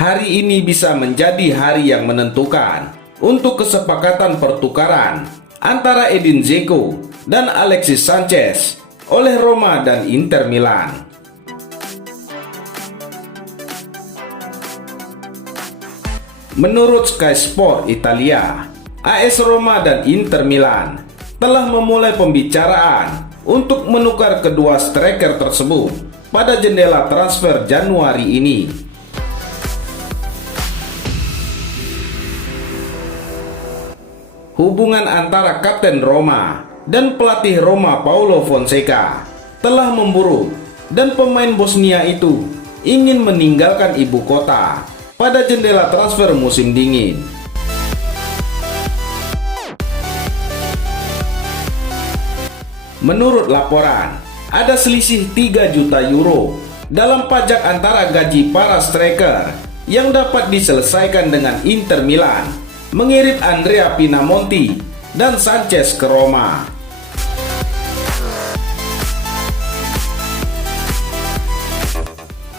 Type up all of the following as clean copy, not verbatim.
Hari ini bisa menjadi hari yang menentukan untuk kesepakatan pertukaran antara Edin Dzeko dan Alexis Sanchez oleh Roma dan Inter Milan. Menurut Sky Sport Italia, AS Roma dan Inter Milan telah memulai pembicaraan untuk menukar kedua striker tersebut pada jendela transfer Januari ini. Hubungan antara Kapten Roma dan pelatih Roma Paulo Fonseca telah memburuk dan pemain Bosnia itu ingin meninggalkan ibu kota pada jendela transfer musim dingin. Menurut laporan, ada selisih 3 juta euro dalam pajak antara gaji para striker yang dapat diselesaikan dengan Inter Milan mengirim Andrea Pinamonti dan Sanchez ke Roma.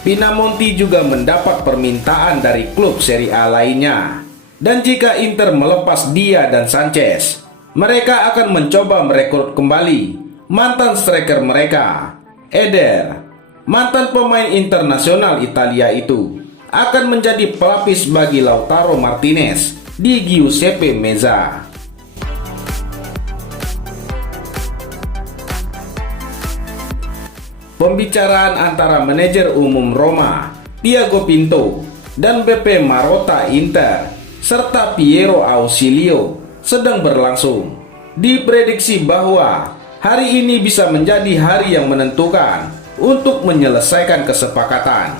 Pinamonti juga mendapat permintaan dari klub Serie A lainnya, dan jika Inter melepas dia dan Sanchez, mereka akan mencoba merekrut kembali mantan striker mereka, Eder. Mantan pemain internasional Italia itu akan menjadi pelapis bagi Lautaro Martinez di Giuseppe Meazza. Pembicaraan antara manajer umum Roma, Tiago Pinto, dan BP Marotta Inter, serta Piero Ausilio sedang berlangsung. Diprediksi bahwa hari ini bisa menjadi hari yang menentukan untuk menyelesaikan kesepakatan.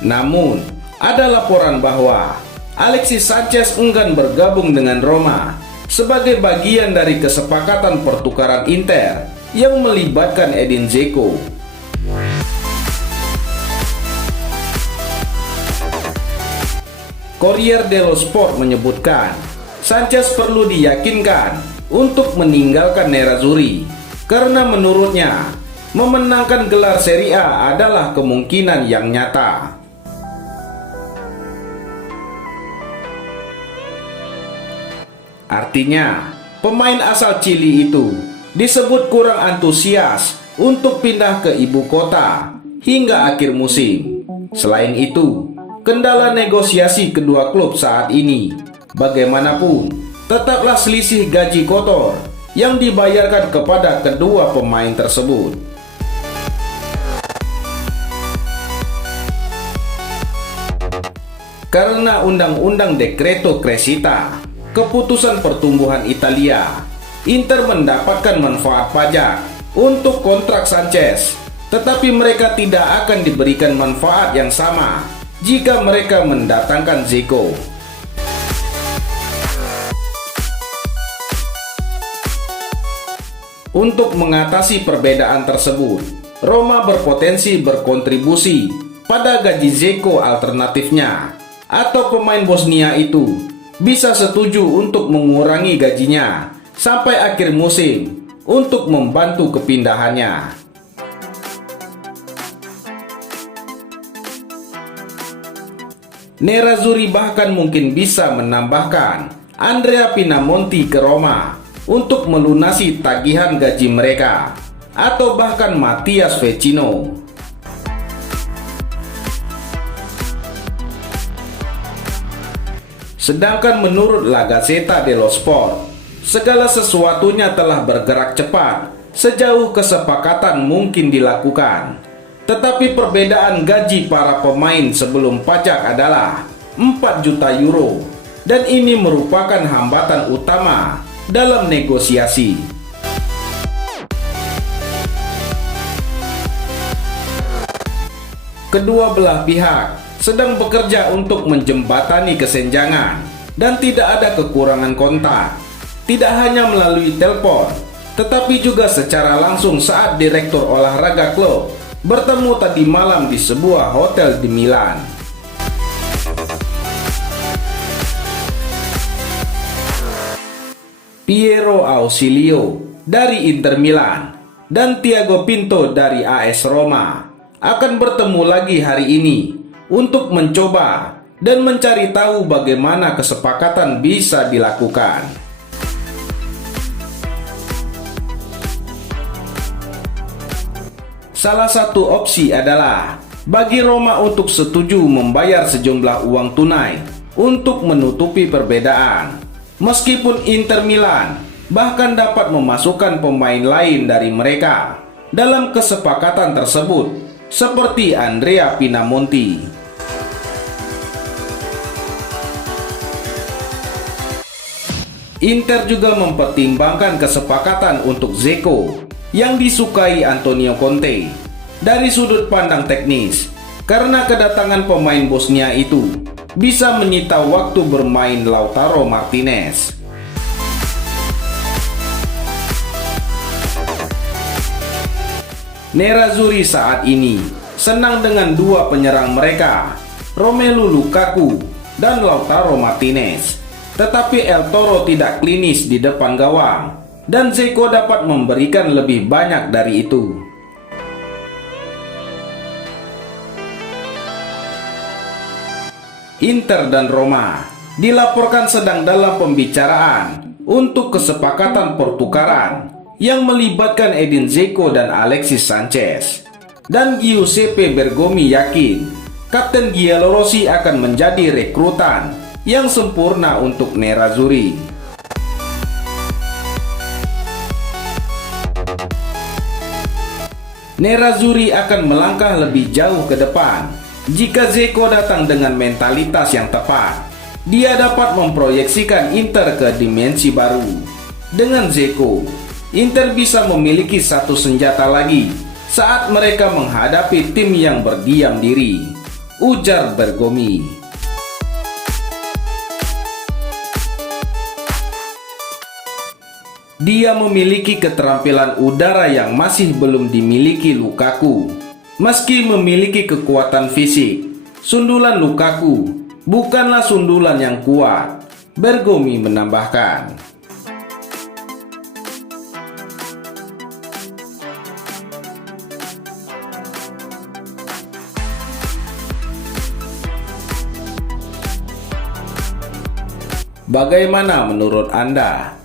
Namun, ada laporan bahwa Alexis Sanchez enggan bergabung dengan Roma sebagai bagian dari kesepakatan pertukaran Inter yang melibatkan Edin Dzeko. Corriere dello Sport menyebutkan, Sanchez perlu diyakinkan untuk meninggalkan Nerazzurri karena menurutnya memenangkan gelar Serie A adalah kemungkinan yang nyata. Artinya, pemain asal Chili itu disebut kurang antusias untuk pindah ke ibu kota hingga akhir musim. Selain itu, kendala negosiasi kedua klub saat ini, bagaimanapun, tetaplah selisih gaji kotor yang dibayarkan kepada kedua pemain tersebut. Karena Undang-Undang Decreto Crescita, keputusan pertumbuhan Italia, Inter mendapatkan manfaat pajak untuk kontrak Sanchez, tetapi mereka tidak akan diberikan manfaat yang sama jika mereka mendatangkan Dzeko. Untuk mengatasi perbedaan tersebut, Roma berpotensi berkontribusi pada gaji Dzeko alternatifnya, atau pemain Bosnia itu bisa setuju untuk mengurangi gajinya sampai akhir musim untuk membantu kepindahannya. Nerazzurri bahkan mungkin bisa menambahkan Andrea Pinamonti ke Roma untuk melunasi tagihan gaji mereka, atau bahkan Mattias Vecino. Sedangkan menurut La Gazzetta dello Sport, segala sesuatunya telah bergerak cepat sejauh kesepakatan mungkin dilakukan. Tetapi perbedaan gaji para pemain sebelum pajak adalah 4 juta euro, dan ini merupakan hambatan utama dalam negosiasi. Kedua belah pihak sedang bekerja untuk menjembatani kesenjangan dan tidak ada kekurangan kontak, tidak hanya melalui telepon, tetapi juga secara langsung saat direktur olahraga klub bertemu tadi malam di sebuah hotel di Milan. Piero Ausilio dari Inter Milan, dan Thiago Pinto dari AS Roma akan bertemu lagi hari ini untuk mencoba dan mencari tahu bagaimana kesepakatan bisa dilakukan. Salah satu opsi adalah bagi Roma untuk setuju membayar sejumlah uang tunai untuk menutupi perbedaan. Meskipun Inter Milan bahkan dapat memasukkan pemain lain dari mereka dalam kesepakatan tersebut, seperti Andrea Pinamonti. Inter juga mempertimbangkan kesepakatan untuk Dzeko yang disukai Antonio Conte dari sudut pandang teknis, karena kedatangan pemain Bosnia itu bisa menyita waktu bermain Lautaro Martinez. Nerazzurri saat ini senang dengan dua penyerang mereka, Romelu Lukaku dan Lautaro Martinez. Tetapi El Toro tidak klinis di depan gawang, dan Dzeko dapat memberikan lebih banyak dari itu. Inter dan Roma dilaporkan sedang dalam pembicaraan untuk kesepakatan pertukaran yang melibatkan Edin Dzeko dan Alexis Sanchez. Dan Giuseppe Bergomi yakin Kapten Giallorossi akan menjadi rekrutan yang sempurna untuk Nerazzurri. Nerazzurri akan melangkah lebih jauh ke depan jika Dzeko datang dengan mentalitas yang tepat. Dia dapat memproyeksikan Inter ke dimensi baru. Dengan Dzeko, Inter bisa memiliki satu senjata lagi saat mereka menghadapi tim yang berdiam diri, ujar Bergomi. Dia memiliki keterampilan udara yang masih belum dimiliki Lukaku. Meski memiliki kekuatan fisik, sundulan Lukaku bukanlah sundulan yang kuat, Bergomi menambahkan. Bagaimana menurut Anda?